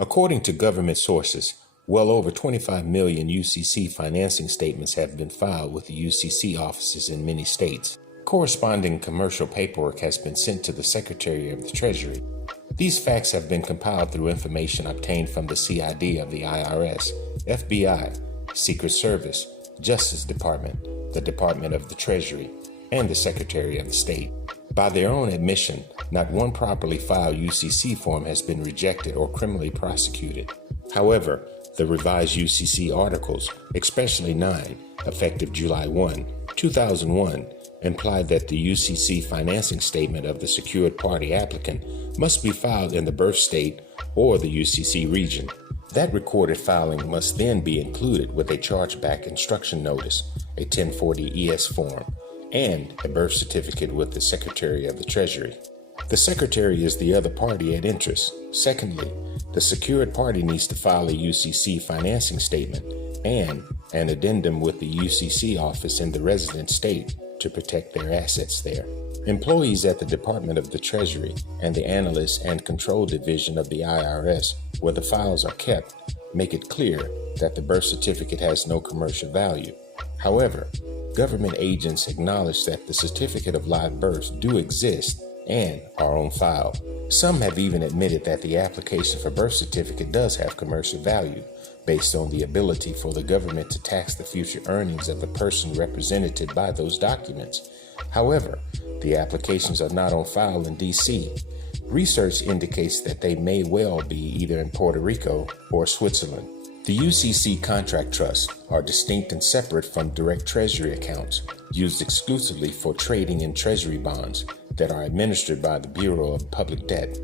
According to government sources, well over 25 million UCC financing statements have been filed with the UCC offices in many states. Corresponding commercial paperwork has been sent to the Secretary of the Treasury. These facts have been compiled through information obtained from the CID of the IRS, FBI, Secret Service, Justice Department, the Department of the Treasury, and the Secretary of the State. By their own admission, not one properly filed UCC form has been rejected or criminally prosecuted. However, the revised UCC articles, especially 9, effective July 1, 2001, implied that the UCC financing statement of the secured party applicant must be filed in the birth state or the UCC region. That recorded filing must then be included with a chargeback instruction notice, a 1040 ES form, and a birth certificate with the Secretary of the Treasury. The Secretary is the other party at interest. Secondly, the secured party needs to file a UCC financing statement and an addendum with the UCC office in the resident state to protect their assets there. Employees at the Department of the Treasury and the Analyst and Control Division of the IRS, where the files are kept, make it clear that the birth certificate has no commercial value. However, government agents acknowledge that the certificate of live births do exist and are on file. Some have even admitted that the application for birth certificate does have commercial value, based on the ability for the government to tax the future earnings of the person represented by those documents. However, the applications are not on file in DC. Research indicates that they may well be either in Puerto Rico or Switzerland. The UCC contract trusts are distinct and separate from direct treasury accounts used exclusively for trading in treasury bonds that are administered by the Bureau of Public Debt.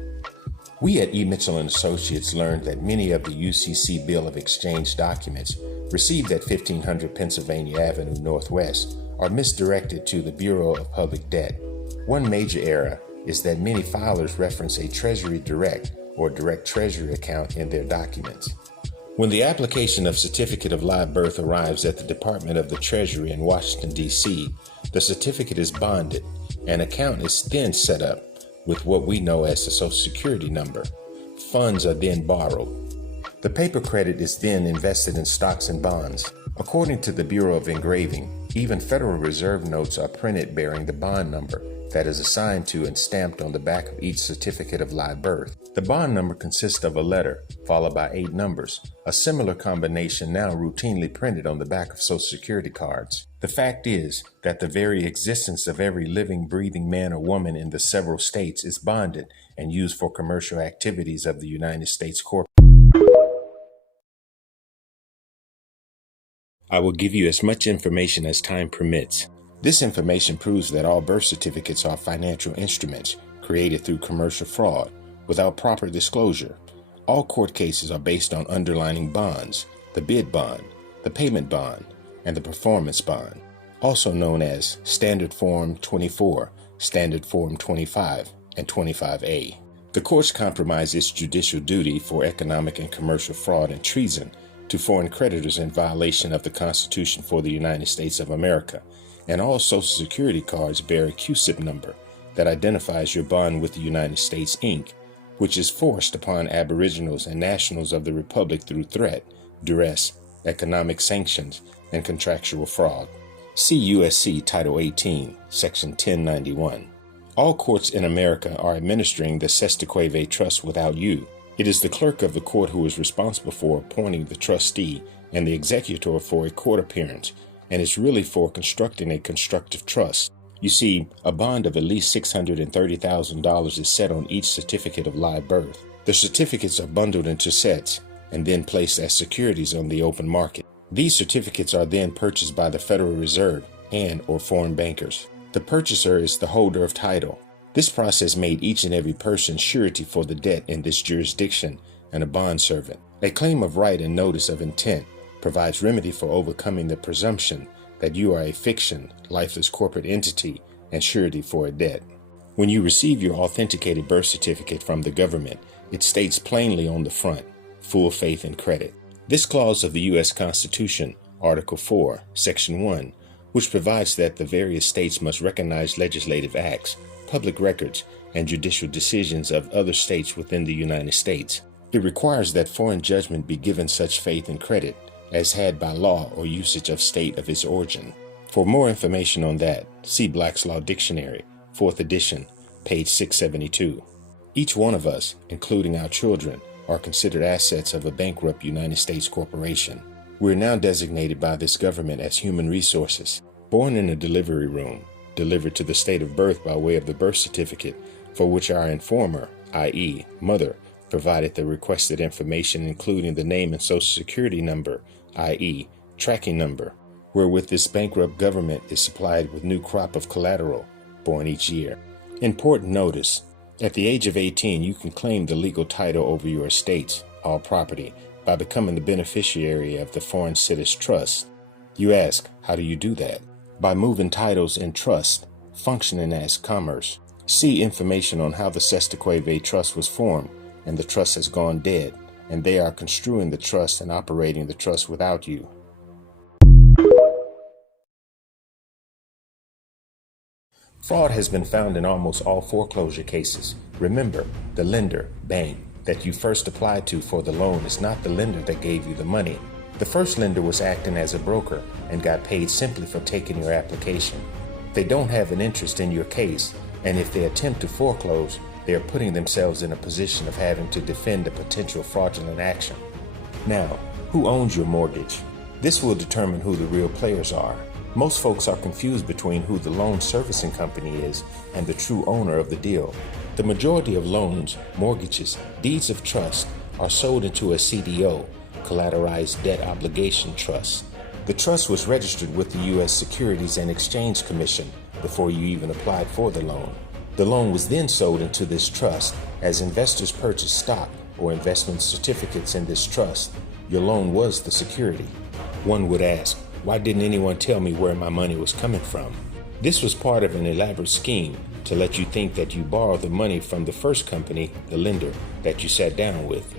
We at E. Mitchell & Associates learned that many of the UCC Bill of Exchange documents received at 1500 Pennsylvania Avenue Northwest are misdirected to the Bureau of Public Debt. One major error is that many filers reference a Treasury Direct or Direct Treasury account in their documents. When the application of Certificate of Live Birth arrives at the Department of the Treasury in Washington, D.C., the certificate is bonded. An account is then set up with what we know as the Social Security number. Funds are then borrowed. The paper credit is then invested in stocks and bonds. According to the Bureau of Engraving, even Federal Reserve notes are printed bearing the bond number that is assigned to and stamped on the back of each certificate of live birth. The bond number consists of a letter followed by 8 numbers, a similar combination now routinely printed on the back of Social Security cards. The fact is that the very existence of every living, breathing man or woman in the several states is bonded and used for commercial activities of the United States Corp. I will give you as much information as time permits. This information proves that all birth certificates are financial instruments created through commercial fraud without proper disclosure. All court cases are based on underlying bonds, the bid bond, the payment bond, and the performance bond, also known as Standard Form 24, Standard Form 25, and 25A. The courts compromise its judicial duty for economic and commercial fraud and treason to foreign creditors in violation of the Constitution for the United States of America, and all Social Security cards bear a QSIP number that identifies your bond with the United States, Inc., which is forced upon aboriginals and nationals of the Republic through threat, duress, economic sanctions, and contractual fraud. See USC Title 18, Section 1091. All courts in America are administering the Cestui Que Vie trust without you. It is the clerk of the court who is responsible for appointing the trustee and the executor for a court appearance, and it's really for constructing a constructive trust. You see, a bond of at least $630,000 is set on each certificate of live birth. The certificates are bundled into sets and then placed as securities on the open market. These certificates are then purchased by the Federal Reserve and/or foreign bankers. The purchaser is the holder of title. This process made each and every person surety for the debt in this jurisdiction and a bond servant. A claim of right and notice of intent provides remedy for overcoming the presumption that you are a fiction, lifeless corporate entity and surety for a debt. When you receive your authenticated birth certificate from the government, it states plainly on the front, full faith and credit. This clause of the U.S. Constitution, Article 4, Section 1, which provides that the various states must recognize legislative acts, public records, and judicial decisions of other states within the United States. It requires that foreign judgment be given such faith and credit as had by law or usage of state of its origin. For more information on that, see Black's Law Dictionary, 4th edition, page 672. Each one of us, including our children, are considered assets of a bankrupt United States corporation. We are now designated by this government as human resources, born in a delivery room, delivered to the state of birth by way of the birth certificate, for which our informer, i.e., mother, provided the requested information including the name and social security number, i.e., tracking number, wherewith this bankrupt government is supplied with new crop of collateral born each year. Important notice: at the age of 18, you can claim the legal title over your estates, all property, by becoming the beneficiary of the Foreign Citizen Trust. You ask, how do you do that? By moving titles in trust, functioning as commerce. See information on how the Cestui Que Vie Trust was formed, and the trust has gone dead, and they are construing the trust and operating the trust without you. Fraud has been found in almost all foreclosure cases. Remember, the lender, bank, that you first applied to for the loan is not the lender that gave you the money. The first lender was acting as a broker and got paid simply for taking your application. They don't have an interest in your case, and if they attempt to foreclose, they are putting themselves in a position of having to defend a potential fraudulent action. Now, who owns your mortgage? This will determine who the real players are. Most folks are confused between who the loan servicing company is and the true owner of the deal. The majority of loans, mortgages, deeds of trust are sold into a CDO, Collateralized Debt Obligation Trust. The trust was registered with the U.S. Securities and Exchange Commission before you even applied for the loan. The loan was then sold into this trust as investors purchased stock or investment certificates in this trust. Your loan was the security. One would ask, why didn't anyone tell me where my money was coming from? This was part of an elaborate scheme to let you think that you borrowed the money from the first company, the lender, that you sat down with.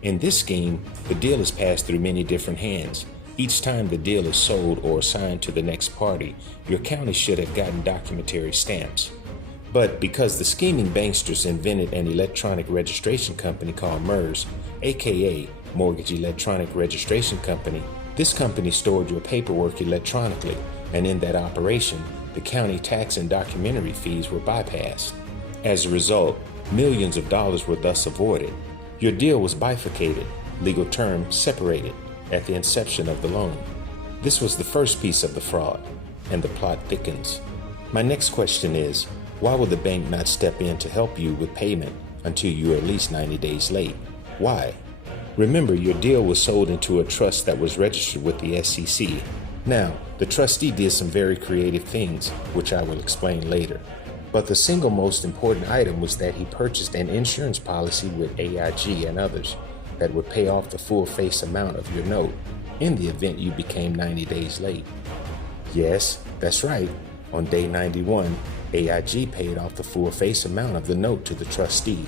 In this scheme, the deal is passed through many different hands. Each time the deal is sold or assigned to the next party, your county should have gotten documentary stamps. But because the scheming banksters invented an electronic registration company called MERS, aka Mortgage Electronic Registration Company, this company stored your paperwork electronically, and in that operation, the county tax and documentary fees were bypassed. As a result, millions of dollars were thus avoided. Your deal was bifurcated, legal term separated, at the inception of the loan. This was the first piece of the fraud, and the plot thickens. My next question is, why would the bank not step in to help you with payment until you are at least 90 days late? Why? Remember, your deal was sold into a trust that was registered with the SEC. Now, the trustee did some very creative things, which I will explain later. But the single most important item was that he purchased an insurance policy with AIG and others that would pay off the full face amount of your note in the event you became 90 days late. Yes, that's right. On day 91, AIG paid off the full face amount of the note to the trustee.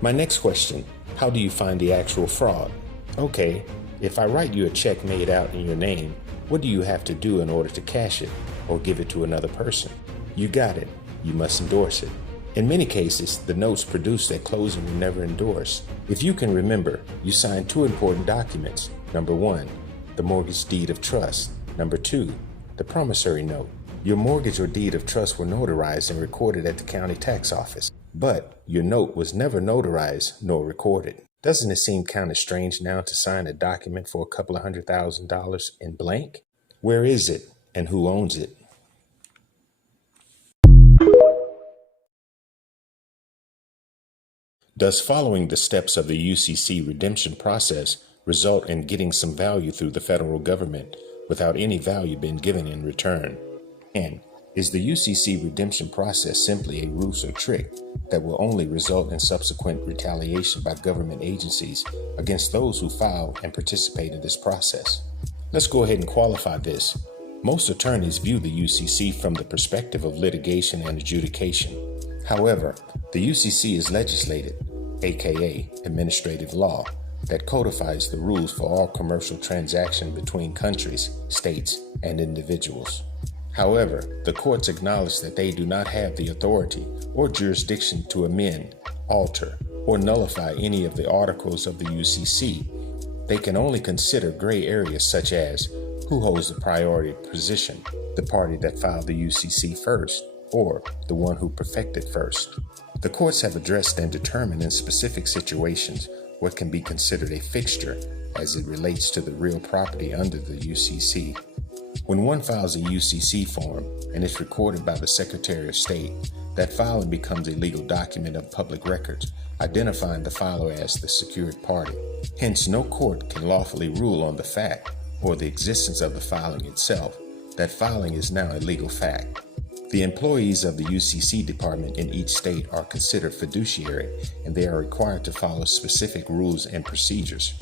My next question, how do you find the actual fraud? Okay, if I write you a check made out in your name, what do you have to do in order to cash it or give it to another person? You got it. You must endorse it. In many cases, the notes produced at closing were never endorsed. If you can remember, you signed two important documents. Number one, the mortgage deed of trust. Number two, the promissory note. Your mortgage or deed of trust were notarized and recorded at the county tax office, but your note was never notarized nor recorded. Doesn't it seem kind of strange now to sign a document for a couple of $100,000 in blank? Where is it and who owns it? Does following the steps of the UCC redemption process result in getting some value through the federal government without any value being given in return? And is the UCC redemption process simply a ruse or trick that will only result in subsequent retaliation by government agencies against those who file and participate in this process? Let's go ahead and qualify this. Most attorneys view the UCC from the perspective of litigation and adjudication. However, the UCC is legislated, aka administrative law, that codifies the rules for all commercial transaction between countries, states, and individuals. However, the courts acknowledge that they do not have the authority or jurisdiction to amend, alter, or nullify any of the articles of the UCC. They can only consider gray areas such as who holds the priority position, the party that filed the UCC first, or the one who perfected first. The courts have addressed and determined in specific situations what can be considered a fixture as it relates to the real property under the UCC. When one files a UCC form and is recorded by the Secretary of State, that filing becomes a legal document of public records, identifying the filer as the secured party. Hence, no court can lawfully rule on the fact or the existence of the filing itself. That filing is now a legal fact. The employees of the UCC department in each state are considered fiduciary, and they are required to follow specific rules and procedures.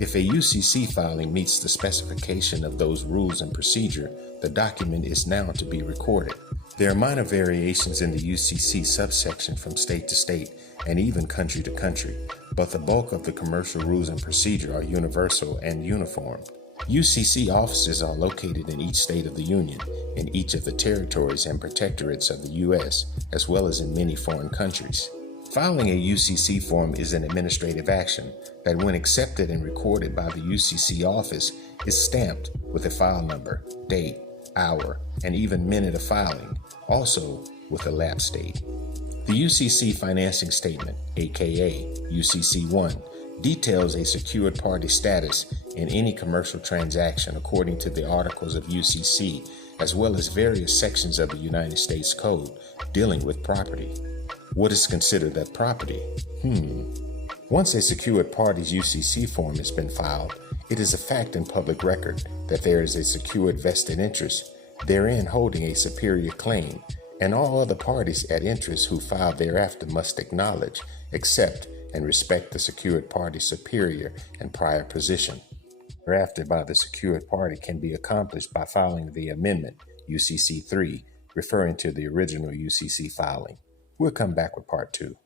If a UCC filing meets the specification of those rules and procedure, the document is now to be recorded. There are minor variations in the UCC subsection from state to state and even country to country, but the bulk of the commercial rules and procedure are universal and uniform. UCC offices are located in each state of the Union, in each of the territories and protectorates of the U.S., as well as in many foreign countries. Filing a UCC form is an administrative action that, when accepted and recorded by the UCC office, is stamped with a file number, date, hour, and even minute of filing, also with a lapse date. The UCC financing statement, aka UCC-1, details a secured party status in any commercial transaction according to the articles of UCC, as well as various sections of the United States Code dealing with property. What is considered that property? Once a secured party's UCC form has been filed, it is a fact in public record that there is a secured vested interest therein holding a superior claim, and all other parties at interest who file thereafter must acknowledge, accept, and respect the secured party's superior and prior position. Thereafter by the secured party can be accomplished by filing the amendment, UCC 3, referring to the original UCC filing. We'll come back with part 2.